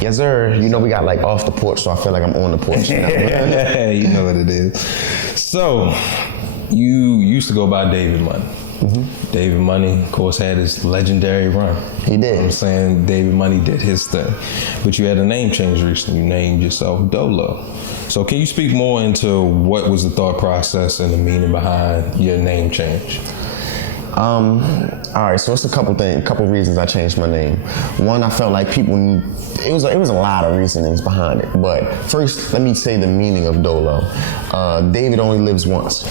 Yes, sir. You know we got like off the porch, so I feel like I'm on the porch now. You know what it is. So, you used to go by David Money. Mm-hmm. David Money, of course, had his legendary run. He did. You know what I'm saying David Money did his thing. But you had a name change recently. You named yourself Dolo. So can you speak more into what was the thought process and the meaning behind your name change? All right, so it's a couple reasons I changed my name. One, I felt like people, it was a lot of reasonings behind it. But first, let me say the meaning of Dolo. David only lives once.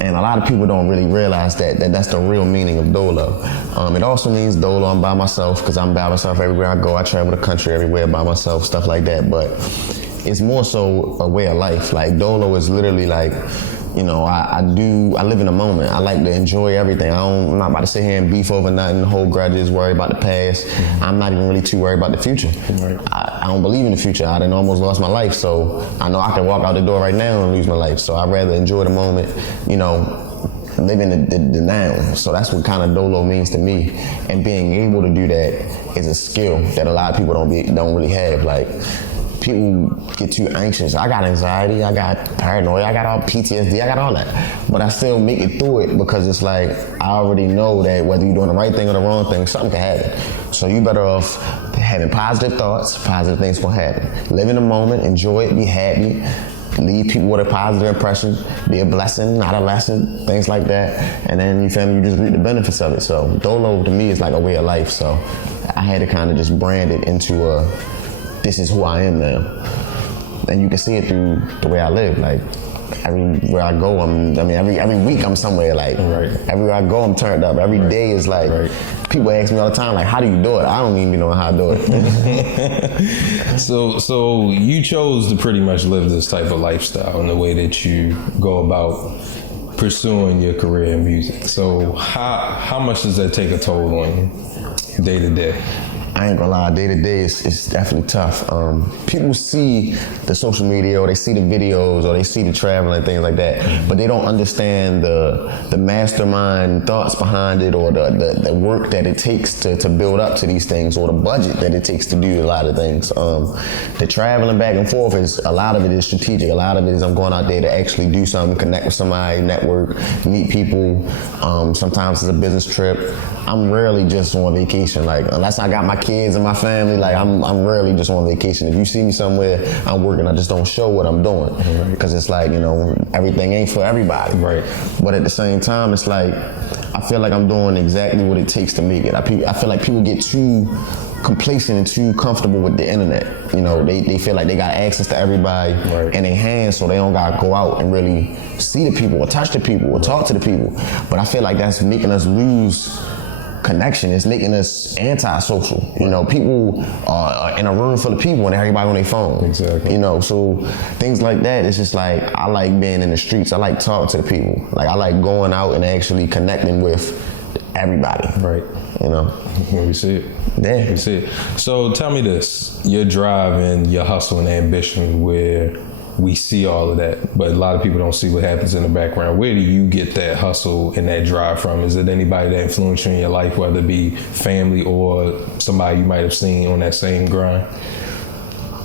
And a lot of people don't really realize that's the real meaning of Dolo. It also means Dolo, I'm by myself, because I'm by myself everywhere I go. I travel the country everywhere by myself, stuff like that. But it's more so a way of life. Like Dolo is literally like, you know, I live in the moment. I like to enjoy everything. I'm not about to sit here and beef over nothing, hold grudges, worry about the past. I'm not even really too worried about the future. Right. I don't believe in the future. I done almost lost my life, so I know I can walk out the door right now and lose my life. So I'd rather enjoy the moment, you know, living the now. So that's what kind of Dolo means to me. And being able to do that is a skill that a lot of people don't really have. Like, people get too anxious. I got anxiety, I got paranoia, I got all PTSD, I got all that. But I still make it through it because it's like, I already know that whether you're doing the right thing or the wrong thing, something can happen. So you better off having positive thoughts, positive things will happen. Live in the moment, enjoy it, be happy, leave people with a positive impression, be a blessing, not a lesson, things like that. And then you just reap the benefits of it. So Dolo to me is like a way of life. So I had to kind of just brand it into this is who I am now. And you can see it through the way I live. Like, everywhere I go, every week I'm somewhere. Like, right. Everywhere I go, I'm turned up. Every right. day is like, right. People ask me all the time, like, how do you do it? I don't even know how to do it. So you chose to pretty much live this type of lifestyle in the way that you go about pursuing your career in music. So how much does that take a toll on you day to day? I ain't gonna lie, day to day it's definitely tough. People see the social media or they see the videos or they see the travel and things like that, but they don't understand the mastermind thoughts behind it or the work that it takes to build up to these things or the budget that it takes to do a lot of things. The traveling back and forth a lot of it is strategic. A lot of it is I'm going out there to actually do something, connect with somebody, network, meet people. Sometimes it's a business trip. I'm rarely just on vacation. Like, unless I got my kids and my family, like I'm rarely just on vacation. If you see me somewhere, I'm working. I just don't show what I'm doing because it's like, you know, everything ain't for everybody. Right. But at the same time, it's like I feel like I'm doing exactly what it takes to make it. I feel like people get too complacent and too comfortable with the internet. You know, they feel like they got access to everybody in their hands, so they don't gotta go out and really see the people or touch the people or talk to the people. But I feel like that's making us lose connection. It's making us anti-social. You know, people are in a room full of people and everybody on their phone. Exactly. You know, so things like that, it's just like, I like being in the streets. I like talking to the people. Like, I like going out and actually connecting with everybody. Right. You know. We see it. Yeah. We see it. So tell me this, your drive and your hustle and ambition, where we see all of that, but a lot of people don't see what happens in the background. Where do you get that hustle and that drive from? Is it anybody that influenced you in your life, whether it be family or somebody you might have seen on that same grind?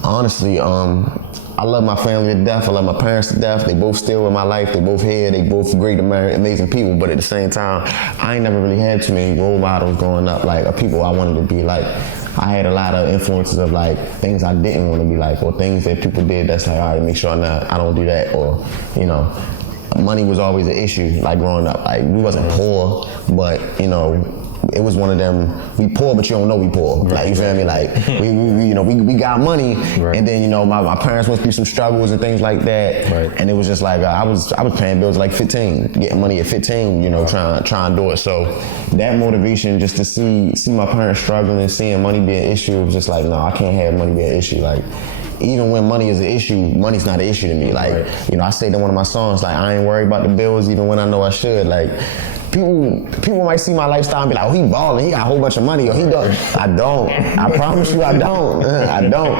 Honestly, I love my family to death. I love my parents to death. They both still in my life. They both here. They both great, amazing people. But at the same time, I ain't never really had too many role models growing up, like people I wanted to be like. I had a lot of influences of like things I didn't want to be like, or things that people did that's like, all right, make sure I don't do that. Or, you know, money was always an issue, like growing up. Like, we wasn't poor, but, you know, it was one of them, we poor, but you don't know we poor. Like, you feel me? Like, we got money, and then, you know, my parents went through some struggles and things like that. And it was just like, I was paying bills like 15, getting money at 15, you know, trying to do it. So that motivation just to see my parents struggling and seeing money be an issue, it was just like, no, I can't have money be an issue. Like, even when money is an issue, money's not an issue to me. Like, you know, I say in one of my songs, like, I ain't worried about the bills even when I know I should. Like, people might see my lifestyle and be like, oh, he balling, he got a whole bunch of money, or he don't. I don't. I promise you, I don't. I don't.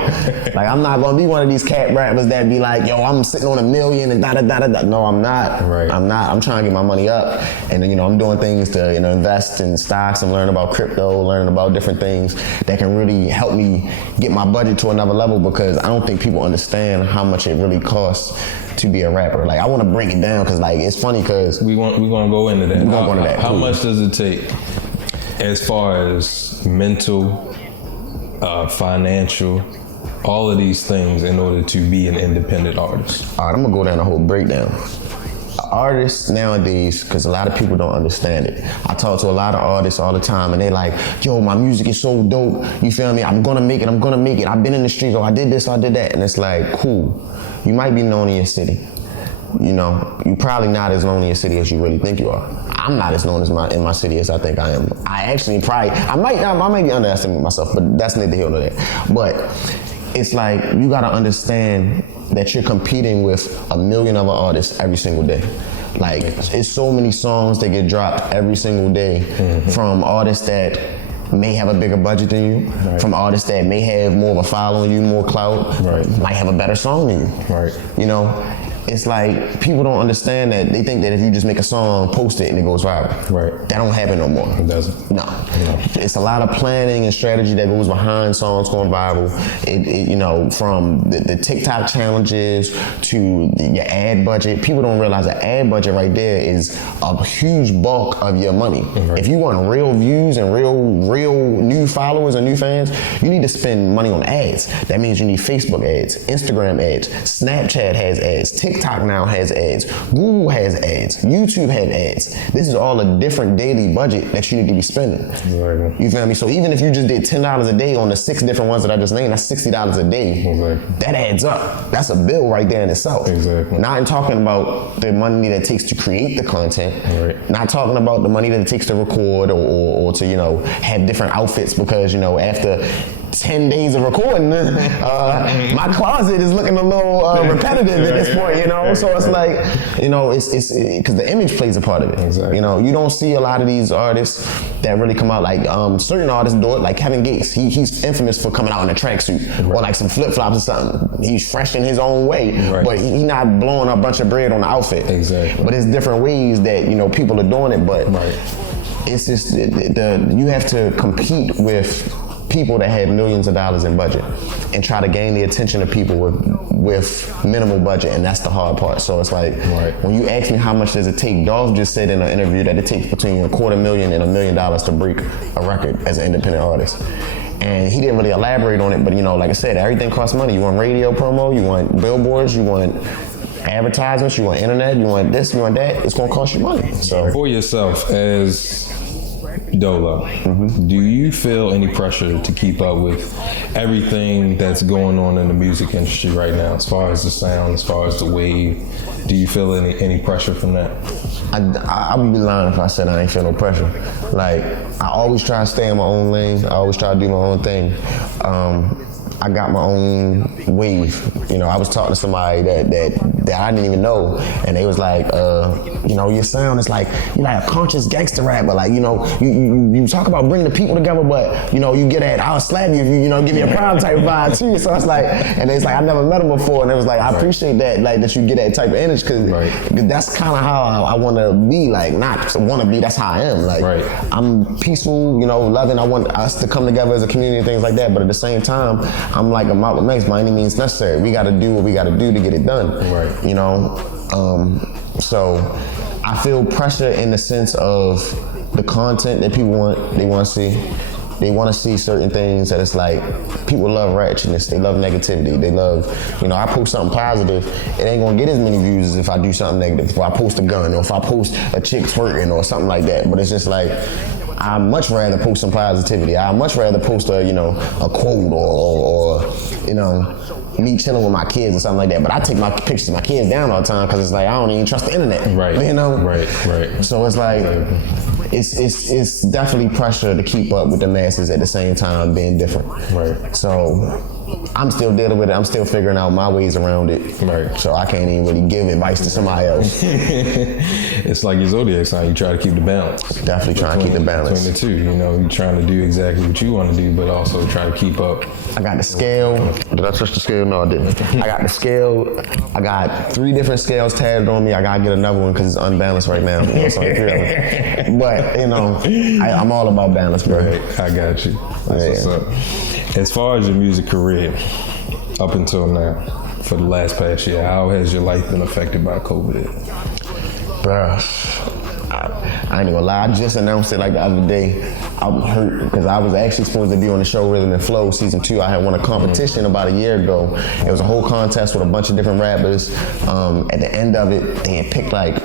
Like, I'm not gonna be one of these cat rappers that be like, yo, I'm sitting on $1 million and da-da-da-da-da. No, I'm not. Right. I'm not. I'm trying to get my money up. And, you know, I'm doing things to, you know, invest in stocks and learn about crypto, learning about different things that can really help me get my budget to another level, because I don't think people understand how much it really costs to be a rapper. Like, I want to break it down, because, like, it's funny, because we're gonna go into that. We're gonna go into that. How much does it take, as far as mental, financial, all of these things, in order to be an independent artist? All right, I'm gonna go down the whole breakdown. Artists nowadays, because a lot of people don't understand it. I talk to a lot of artists all the time, and they like, yo, my music is so dope. You feel me? I'm gonna make it. I've been in the streets. Oh, I did this, I did that. And it's like, cool. You might be known in your city. You know, you probably not as known in your city as you really think you are. I'm not as known in my city as I think I am. I actually I might be underestimating myself, but that's neither here nor there. But it's like, you gotta understand that you're competing with 1 million other artists every single day. Like, it's so many songs that get dropped every single day from artists that may have a bigger budget than you, from artists that may have more of a following you, more clout, might have a better song than you. Right. You know, it's like, people don't understand that. They think that if you just make a song, post it, and it goes viral. Right. That don't happen no more. It doesn't. No. It's a lot of planning and strategy that goes behind songs going viral. It you know, from the TikTok challenges to your ad budget. People don't realize the ad budget right there is a huge bulk of your money. Right. If you want real views and real new followers and new fans, you need to spend money on ads. That means you need Facebook ads, Instagram ads, Snapchat has ads, TikTok now has ads, Google has ads, YouTube had ads. This is all a different daily budget that you need to be spending. Right. You feel me? So even if you just did $10 a day on the 6 different ones that I just named, that's $60 a day. Exactly. That adds up. That's a bill right there in itself. Exactly. Not in talking about the money that it takes to create the content. Right. Not talking about the money that it takes to record or to, you know, have different outfits, because, you know, after 10 days of recording, my closet is looking a little repetitive at this point, you know? So it's like, you know, it's because the image plays a part of it. Exactly. You know, you don't see a lot of these artists that really come out, like certain artists do it, like Kevin Gates. He's infamous for coming out in a tracksuit or like some flip-flops or something. He's fresh in his own way, but he's not blowing a bunch of bread on the outfit. Exactly. But it's different ways that, you know, people are doing it, but it's just, you have to compete with people that have millions of dollars in budget and try to gain the attention of people with minimal budget, and that's the hard part. So it's like, when you ask me how much does it take, Dolph just said in an interview that it takes between $250,000 and $1 million to break a record as an independent artist. And he didn't really elaborate on it, but, you know, like I said, everything costs money. You want radio promo, you want billboards, you want advertisements, you want internet, you want this, you want that. It's gonna cost you money. So for yourself as Dolo, do you feel any pressure to keep up with everything that's going on in the music industry right now, as far as the sound, as far as the wave? Do you feel any pressure from that? I would be lying if I said I ain't feel no pressure. Like, I always try to stay in my own lane. I always try to do my own thing. I got my own wave. You know, I was talking to somebody that I didn't even know, and they was like, you know, your sound is like, you're like a conscious gangster rapper. Like, you know, you talk about bringing the people together, but, you know, you get at, I'll slap you if you know, give me a prime type vibe too. So it's like, and it's like, I never met him before, and it was like, I appreciate that, like, that you get that type of energy, because that's kind of how I want to be. Like, not want to be, that's how I am. Like, I'm peaceful, you know, loving. I want us to come together as a community and things like that, but at the same time, I'm like a Malcolm X by any means necessary. We got to do what we got to do to get it done. You know, so I feel pressure in the sense of the content that people want. They want to see. They want to see certain things that it's like, people love ratchetness, they love negativity, they love, you know, I post something positive, it ain't gonna get as many views as if I do something negative. If I post a gun, or if I post a chick twerking or something like that. But it's just like, I'd much rather post some positivity. I'd much rather post a, you know, a quote or you know, me chilling with my kids or something like that. But I take my pictures of my kids down all the time, because it's like, I don't even trust the internet. You know? So it's like, it's definitely pressure to keep up with the masses at the same time being different. So I'm still dealing with it. I'm still figuring out my ways around it. Right. So I can't even really give advice to somebody else. It's like your zodiac sign. You try to keep the balance. Definitely trying to keep the balance. Between the two, you know, you're trying to do exactly what you want to do, but also trying to keep up. I got the scale. Did I touch the scale? No, I didn't. I got the scale. I got 3 different scales tatted on me. I gotta get another one because it's unbalanced right now. You know, it's only 3 of them. But, you know, I'm all about balance, bro. Right. I got you. That's what's up. As far as your music career, up until now, for the past year, how has your life been affected by COVID? Bruh, I ain't gonna lie, I just announced it like the other day. I'm hurt because I was actually supposed to be on the show Rhythm and Flow season 2. I had won a competition about a year ago. It was a whole contest with a bunch of different rappers. At the end of it, they had picked like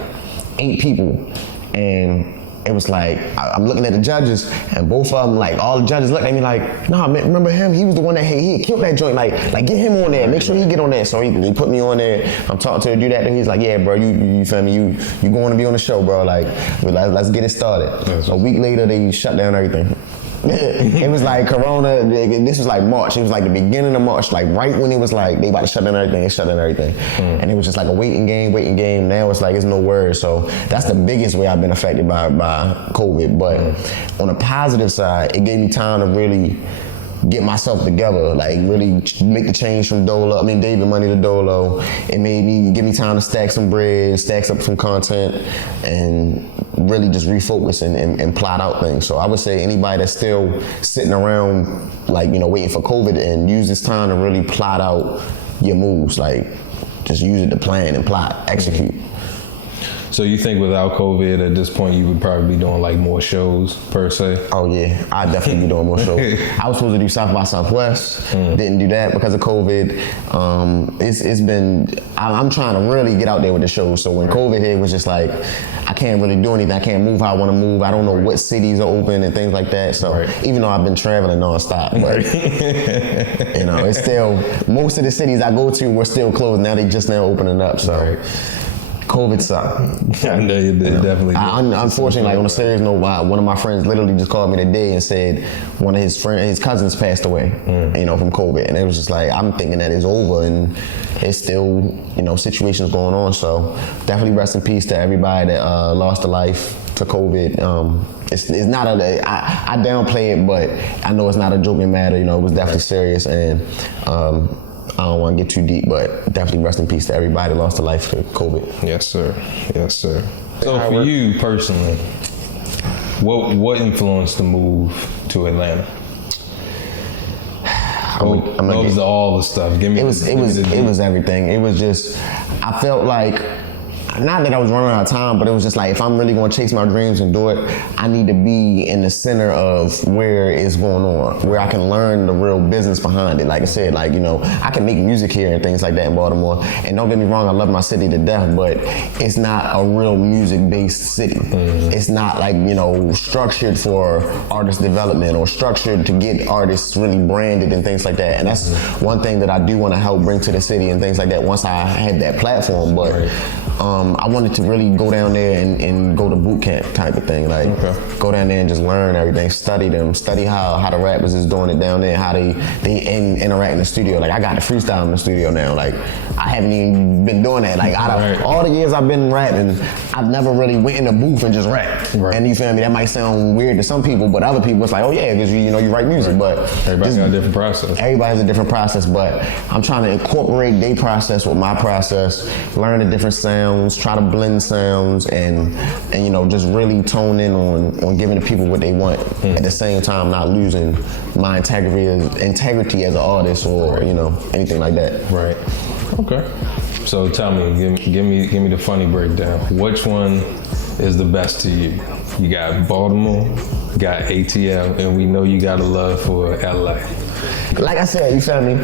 8 people, and it was like, I'm looking at the judges, and both of them, like, all the judges looked at me like, nah, man, remember him? He was the one that he killed that joint. Like get him on there. Make sure he get on there. So he put me on there. I'm talking to him, do that. And he's like, yeah, bro, you feel me? You going to be on the show, bro? Like, let's get it started. A week later, they shut down everything. It was like Corona. This was like March. It was like the beginning of March, like right when it was like they about to shut down everything. They shut down everything, and it was just like a waiting game. Now it's like it's no word. So that's the biggest way I've been affected by COVID. But on the positive side, it gave me time to really get myself together, like really make the change from David Money to Dolo. It give me time to stack some bread, stack up some content, and really just refocus and plot out things. So I would say anybody that's still sitting around, like, you know, waiting for COVID, and use this time to really plot out your moves. Like, just use it to plan and plot, execute. So you think without COVID at this point you would probably be doing like more shows per se? Oh yeah, I'd definitely be doing more shows. I was supposed to do South by Southwest, didn't do that because of COVID. It's been, I'm trying to really get out there with the shows. So when COVID hit, it was just like, I can't really do anything. I can't move how I want to move. I don't know what cities are open and things like that. So even though I've been traveling nonstop, but you know, it's still, most of the cities I go to were still closed. Now they just now opening up. So. COVID sucked. I know you did, definitely. Unfortunately, like on a serious note, one of my friends literally just called me today and said one of his cousins passed away, you know, from COVID, and it was just like, I'm thinking that it's over, and it's still, you know, situations going on. So definitely rest in peace to everybody that lost a life to COVID. It's not I downplay it, but I know it's not a joking matter. You know, it was definitely serious, and I don't want to get too deep, but definitely rest in peace to everybody that lost a life to COVID. Yes, sir. Yes, sir. So for you personally, what influenced the move to Atlanta? What was all the stuff? Give me. It was everything. It was just, I felt like, not that I was running out of time, but it was just like, if I'm really going to chase my dreams and do it, I need to be in the center of where it's going on, where I can learn the real business behind it. Like I said, like, you know, I can make music here and things like that in Baltimore. And don't get me wrong, I love my city to death, but it's not a real music-based city. It's not like, you know, structured for artist development or structured to get artists really branded and things like that. And that's one thing that I do want to help bring to the city and things like that once I had that platform. But I wanted to really go down there and go to boot camp type of thing. Like, go down there and just learn everything, study them, study how the rappers is doing it down there, how they interact in the studio. Like, I got the freestyle in the studio now. Like, I haven't even been doing that. Like, out of all the years I've been rapping, I've never really went in the booth and just rap. And you feel me? That might sound weird to some people, but other people, it's like, oh yeah, because you know, you write music. But everybody's got a different process. Everybody has a different process, but I'm trying to incorporate their process with my process, learn the different sounds, try to blend sounds, and you know, just really tone in on giving the people what they want. At the same time, not losing my integrity as an artist or you know, anything like that. Right. Okay. So tell me, give me the funny breakdown. Which one is the best to you? You got Baltimore, you got ATL, and we know you got a love for LA. Like I said, you feel me?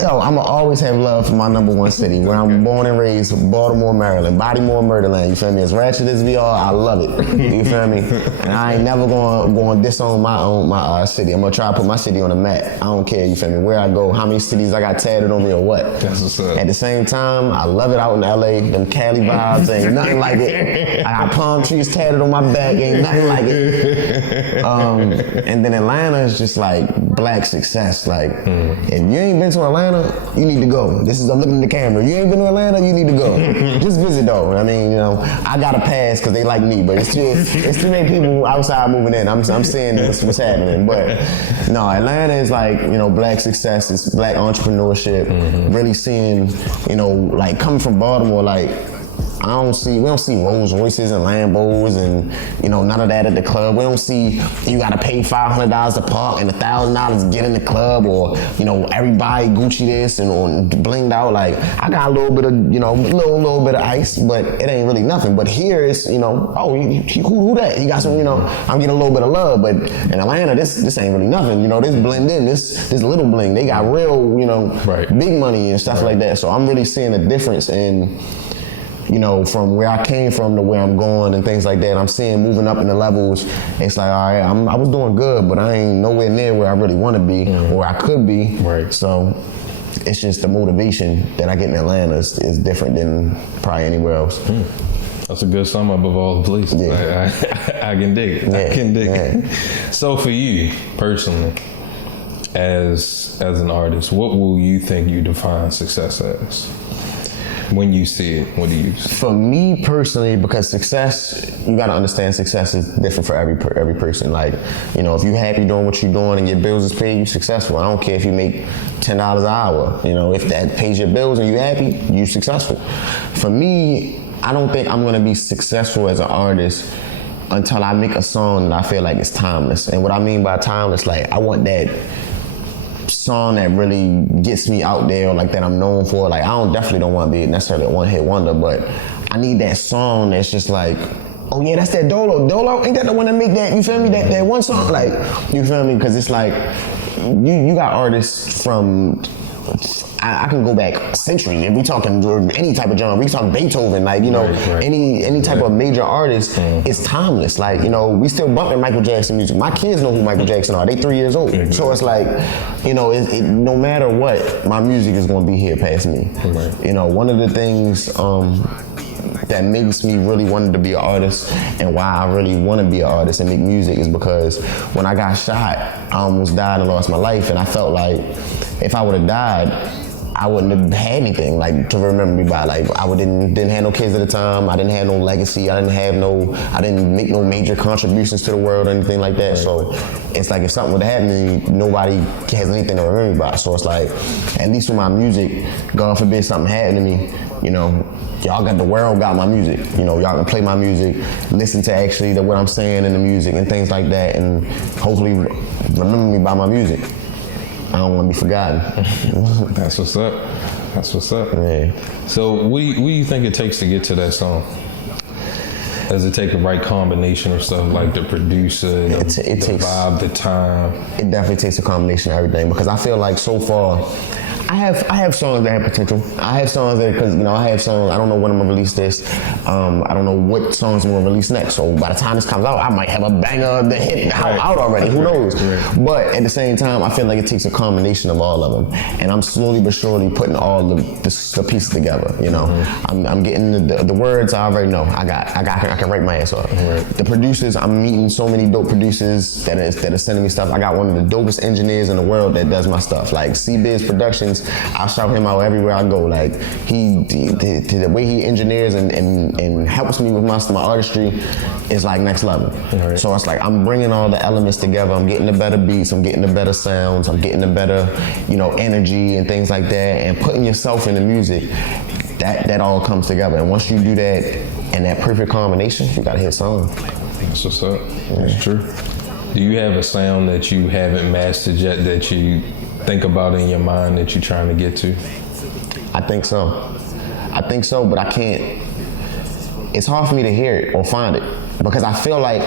Yo, I'ma always have love for my number one city, where I'm born and raised, Baltimore, Maryland, Bodymore, Murderland. You feel me? As ratchet as we are, I love it. You feel me? And I ain't never going to disown my city. I'm gonna try to put my city on the map. I don't care. You feel me? Where I go, how many cities I got tatted on me or what. That's what's up. At the same time, I love it out in LA. Them Cali vibes ain't nothing like it. I got palm trees tatted on my back, ain't nothing like it. And then Atlanta is just like black success. Like, if you ain't been to Atlanta, you need to go. I'm looking at the camera. You ain't been to Atlanta, you need to go. Just visit though. I mean, you know, I got a pass because they like me, but it's too many people outside moving in. I'm seeing what's happening. But no, Atlanta is like, you know, black success. It's black entrepreneurship. Really seeing, you know, like coming from Baltimore, like, we don't see Rolls Royces and Lambos and, you know, none of that at the club. We don't see you gotta pay $500 to park and $1,000 to get in the club, or, you know, everybody Gucci this and blinged out. Like, I got a little bit of, you know, little bit of ice, but it ain't really nothing. But here it's, you know, oh, who that? He got some, you know, I'm getting a little bit of love. But in Atlanta, this ain't really nothing. You know, this blend in, this little bling. They got real, you know, big money and stuff like that. So I'm really seeing a difference in, you know, from where I came from to where I'm going and things like that. I'm seeing moving up in the levels. It's like, all right, I was doing good, but I ain't nowhere near where I really want to be or I could be. Right. So it's just the motivation that I get in Atlanta is different than probably anywhere else. That's a good sum up of all the places. Yeah. I can dig it. I can dig it. So for you personally, as an artist, what will you think you define success as? When you see it, what do you see? For me personally, because success, you gotta understand success is different for every person. Like, you know, if you're happy doing what you're doing and your bills is paid, you're successful. I don't care if you make $10 an hour. You know, if that pays your bills and you're happy, you're successful. For me, I don't think I'm gonna be successful as an artist until I make a song that I feel like is timeless. And what I mean by timeless, like, I want that song that really gets me out there, or like that I'm known for. Like, I definitely don't want to be necessarily a one-hit wonder, but I need that song that's just like, oh yeah, that's that Dolo. Dolo, ain't that the one that make that, you feel me, that one song? Like, you feel me? Because it's like, you got artists from, I can go back centuries. If we talking any type of genre, we talking Beethoven, like, you know, any type of major artist, it's timeless. Like, you know, we still bumping Michael Jackson music. My kids know who Michael Jackson are. They 3 years old. So it's like, you know, no matter what, my music is going to be here past me. You know, one of the things that makes me really want to be an artist and why I really want to be an artist and make music is because when I got shot, I almost died and lost my life, and I felt like if I would have died, I wouldn't have had anything like to remember me by. Like, I didn't have no kids at the time. I didn't have no legacy. I didn't make no major contributions to the world or anything like that. So it's like if something would have happened to me, nobody has anything to remember me by. So it's like, at least with my music, God forbid something happened to me, you know, the world got my music. You know, y'all can play my music, listen to actually what I'm saying in the music and things like that, and hopefully remember me by my music. I don't want to be forgotten. That's what's up. That's what's up. Yeah. So what do you think it takes to get to that song? Does it take the right combination of stuff, like the producer, the vibe, the time? It definitely takes a combination of everything, because I feel like so far, I have songs that have potential. I have songs that, because, you know, I have songs, I don't know when I'm gonna release this. I don't know what songs I'm gonna release next. So by the time this comes out, I might have a banger that hit out already. Who knows? But at the same time, I feel like it takes a combination of all of them. And I'm slowly but surely putting all the pieces together, you know. I'm getting the words I already know. I can write my ass off. The producers, I'm meeting so many dope producers that are sending me stuff. I got one of the dopest engineers in the world that does my stuff. Like C-Biz Productions, I shout him out everywhere I go. Like, the way he engineers and helps me with my artistry is like next level. So it's like I'm bringing all the elements together. I'm getting the better beats. I'm getting the better sounds. I'm getting the better, you know, energy and things like that. And putting yourself in the music, that all comes together. And once you do that in that perfect combination, you got a hit song. That's what's up. That's true. Do you have a sound that you haven't mastered yet that you think about in your mind that you're trying to get to? I think so, but I can't. It's hard for me to hear it or find it, because I feel like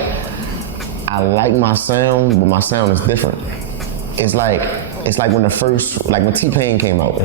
I like my sound, but my sound is different. It's like it's like when when T-Pain came out.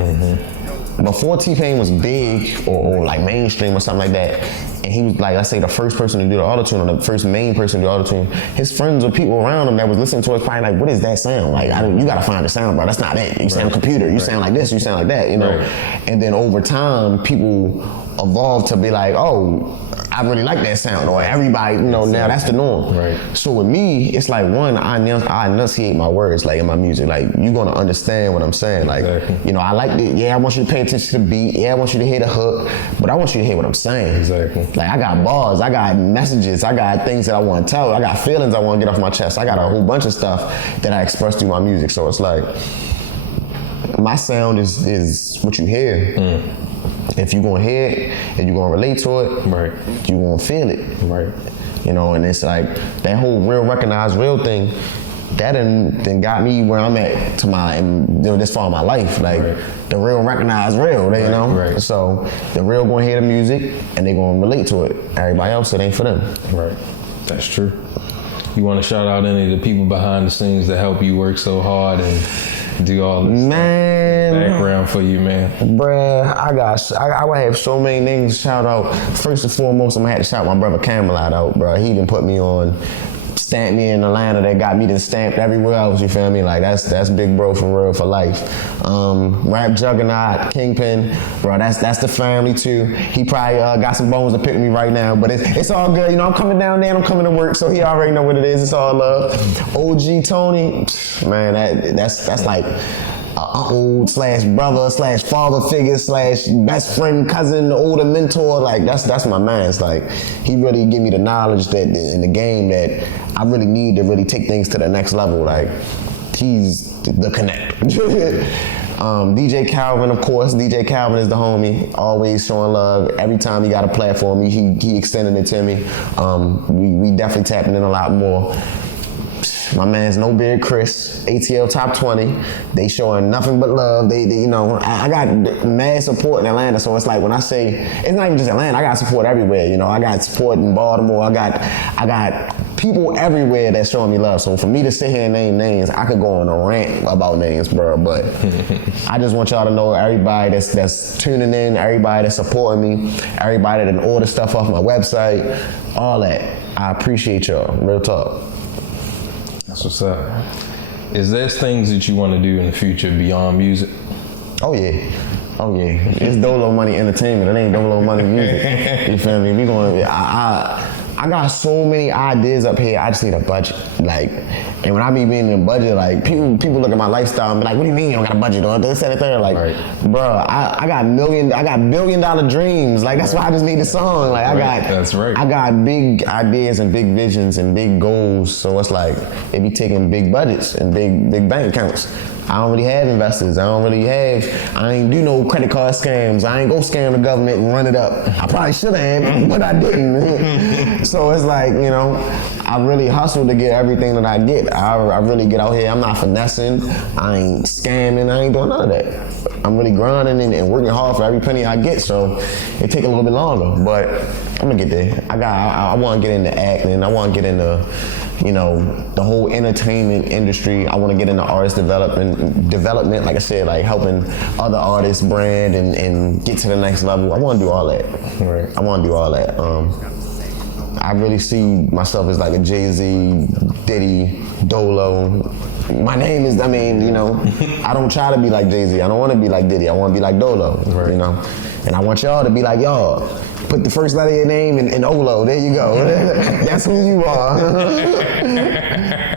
Before T-Pain was big or like mainstream or something like that, and he was like, let's say the first person to do the autotune, or the first main person to do autotune, his friends or people around him that was listening to us probably like, what is that sound? Like, you gotta find the sound, bro. That's not it. You sound computer. You sound like this. You sound like that, you know? And then over time, people evolved to be like, oh, I really like that sound, or everybody, you know, now that's the norm. So with me, it's like, one, I enunciate my words, like in my music. Like, you're gonna understand what I'm saying. Like, you know, I like it. Yeah, I want you to pay attention to the beat. Yeah, I want you to hear the hook, but I want you to hear what I'm saying. Like, I got bars, I got messages, I got things that I want to tell, I got feelings I want to get off my chest. I got a whole bunch of stuff that I express through my music. So it's like, my sound is what you hear. If you're gonna hear it and you're gonna relate to it, you're gonna feel it. You know, and it's like that whole real, recognize real thing, that then got me where I'm at to my, you know, this far in my life. Like, the real recognize real, you know? So the real gonna hear the music and they gonna relate to it. Everybody else, it ain't for them. That's true. You wanna shout out any of the people behind the scenes that help you work so hard and do all this background for you, man? Bruh, I would have so many names to shout out. First and foremost, I'm gonna have to shout my brother Camelot out, bruh. He done put me on, stamped me in Atlanta, that got me to stamped everywhere else, you feel me? Like, that's big bro for real, for life. Rap Juggernaut, Kingpin, bro, that's the family too. He probably got some bones to pick me right now, but it's all good. You know, I'm coming down there and I'm coming to work, so he already know what it is. It's all love. OG Tony, man, that's like uncle / brother / father figure / best friend, cousin, older mentor. Like, that's my man. It's like, he really give me the knowledge that in the game that I really need to really take things to the next level. Like, he's the connect. DJ Calvin, of course. DJ Calvin is the homie, always showing love. Every time he got a platform, he extended it to me. We definitely tapping in a lot more. My man's No Beard Chris, ATL Top 20. They showing nothing but love. They you know, I got mad support in Atlanta, so it's like when I say, it's not even just Atlanta, I got support everywhere, you know. I got support in Baltimore, I got people everywhere that's showing me love. So for me to sit here and name names, I could go on a rant about names, bro, but I just want y'all to know, everybody that's tuning in, everybody that's supporting me, everybody that order stuff off my website, all that. I appreciate y'all, real talk. That's what's up. Is there things that you want to do in the future beyond music? Oh yeah. It's Dolo Money Entertainment. It ain't Dolo Money Music. You feel me? We going. I got so many ideas up here. I just need a budget. Like, and when I be being in a budget, like people look at my lifestyle and be like, "What do you mean you don't got a budget?" Or this, that, and third. Like, bro, I got $1 billion dreams. Like, that's why I just need a song. Like, I got big ideas and big visions and big goals. So it's like, it be taking big budgets and big bank accounts. I don't really have investors. I ain't do no credit card scams. I ain't go scam the government and run it up. I probably should have, but I didn't. So it's like, you know, I really hustle to get everything that I get. I really get out here. I'm not finessing. I ain't scamming. I ain't doing none of that. I'm really grinding and working hard for every penny I get. So it take a little bit longer, but I'm gonna get there. I want to get into acting. I want to get into, you know, the whole entertainment industry. I want to get into artist development, like I said, like helping other artists brand and get to the next level. I want to do all that. I want to do all that. I really see myself as like a Jay-Z, Diddy, Dolo. My name is, I mean, you know, I don't try to be like Jay-Z. I don't want to be like Diddy. I want to be like Dolo, you know. And I want y'all to be like y'all. Put the first letter of your name in Olo. There you go. That's who you are.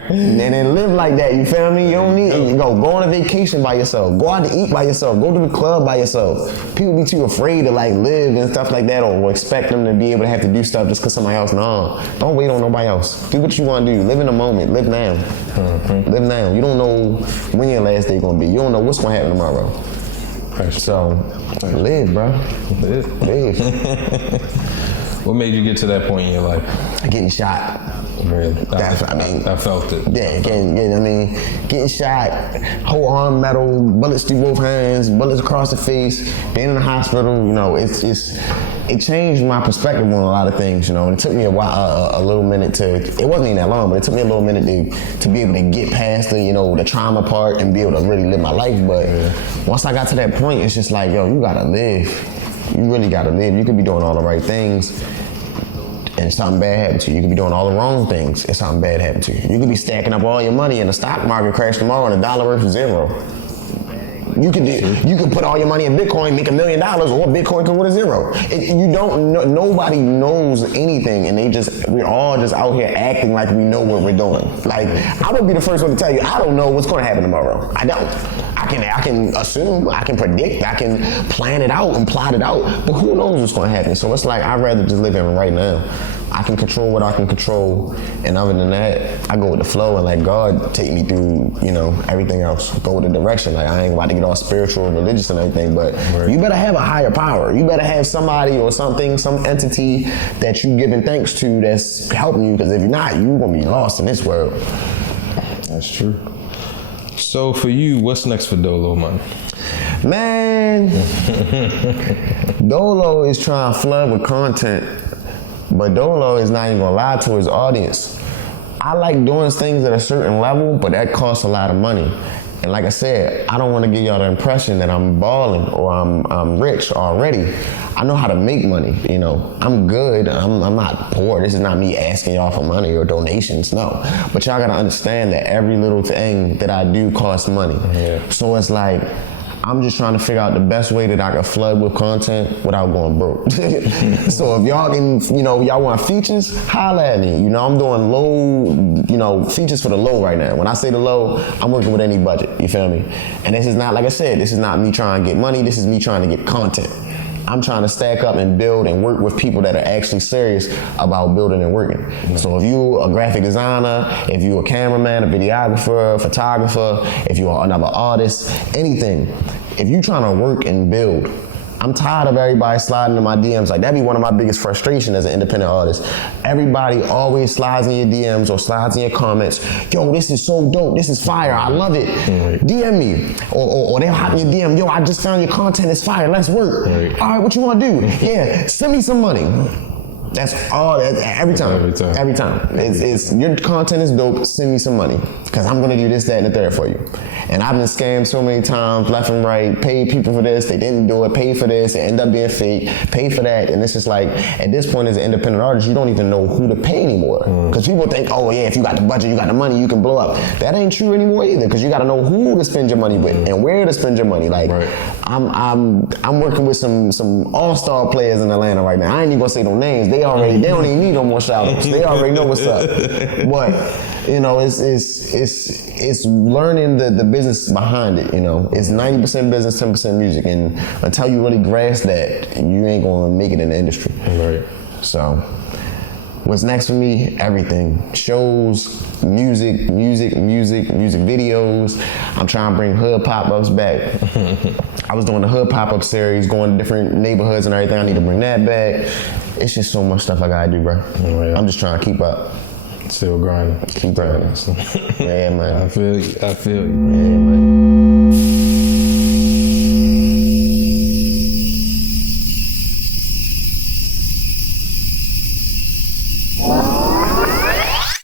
And then live like that. You feel me? You don't need to go on a vacation by yourself. Go out to eat by yourself. Go to the club by yourself. People be too afraid to like live and stuff like that, or expect them to be able to have to do stuff just because somebody else. No, don't wait on nobody else. Do what you want to do. Live in the moment. Live now. Live now. You don't know when your last day gonna be. You don't know what's gonna happen tomorrow. So, live, bro. Live. What made you get to that point in your life? Getting shot. Really? I felt it. Yeah, getting shot, whole arm metal, bullets through both hands, bullets across the face, being in the hospital. You know, it changed my perspective on a lot of things. You know, and it took me a while, a little minute to. It wasn't even that long, but it took me a little minute to be able to get past the trauma part and be able to really live my life. But once I got to that point, it's just like, yo, you gotta live. You really gotta live. You could be doing all the right things and something bad happened to you. You could be doing all the wrong things and something bad happened to you. You could be stacking up all your money and the stock market crash tomorrow and $1 versus $0. You could put all your money in Bitcoin, make $1 million, or Bitcoin could win $0. Nobody knows anything, and we're all just out here acting like we know what we're doing. Like, I would be the first one to tell you, I don't know what's going to happen tomorrow. I don't. I can assume, I can predict, I can plan it out and plot it out, but who knows what's going to happen? So it's like, I'd rather just live in right now. I can control what I can control, and other than that, I go with the flow and let God take me through, everything else. Go with the direction. Like, I ain't about to get all spiritual and religious and everything, but you better have a higher power. You better have somebody or something, some entity that you giving thanks to that's helping you, because if you're not, you're gonna be lost in this world. That's true. So for you, what's next for Dolo Money? Man, Dolo is trying to flood with content. But Dolo is not even gonna lie to his audience. I like doing things at a certain level, but that costs a lot of money. And like I said, I don't want to give y'all the impression that I'm balling or I'm rich already. I know how to make money. I'm good. I'm not poor. This is not me asking y'all for money or donations. No, but y'all gotta understand that every little thing that I do costs money. Yeah. So it's like, I'm just trying to figure out the best way that I can flood with content without going broke. So if y'all can, y'all want features, holla at me. I'm doing low, features for the low right now. When I say the low, I'm working with any budget, you feel me? And this is not, like I said, this is not me trying to get money, this is me trying to get content. I'm trying to stack up and build and work with people that are actually serious about building and working. Mm-hmm. So if you a graphic designer, if you a cameraman, a videographer, a photographer, if you're another artist, anything, if you trying to work and build, I'm tired of everybody sliding in my DMs. Like, that'd be one of my biggest frustrations as an independent artist. Everybody always slides in your DMs or slides in your comments. Yo, this is so dope. This is fire. I love it. Right. DM me. Or they'll hop in your DM. Yo, I just found your content. It's fire. Let's work. Right. All right, what you want to do? Yeah, send me some money. That's all. Every time. It's your content is dope. Send me some money, because I'm gonna do this, that, and the third for you. And I've been scammed so many times, left and right. Paid people for this, they didn't do it. Paid for this, it ended up being fake. Paid for that, and it's just like, at this point as an independent artist, you don't even know who to pay anymore. Because people think, oh yeah, if you got the budget, you got the money, you can blow up. That ain't true anymore either, because you got to know who to spend your money with and where to spend your money. Like, I'm working with some all-star players in Atlanta right now. I ain't even gonna say no names. They don't even need no more shoutouts. They already know what's up. But it's learning the business behind it. It's 90% business, 10% music, and until you really grasp that, you ain't gonna make it in the industry. Right. So, what's next for me? Everything. Shows, music videos. I'm trying to bring hood pop-ups back. I was doing the hood pop-up series, going to different neighborhoods and everything. I need to bring that back. It's just so much stuff I gotta do, bro. Oh, yeah. I'm just trying to keep up. Still grinding. Keep grinding. Yeah, man. I feel you. Yeah, man.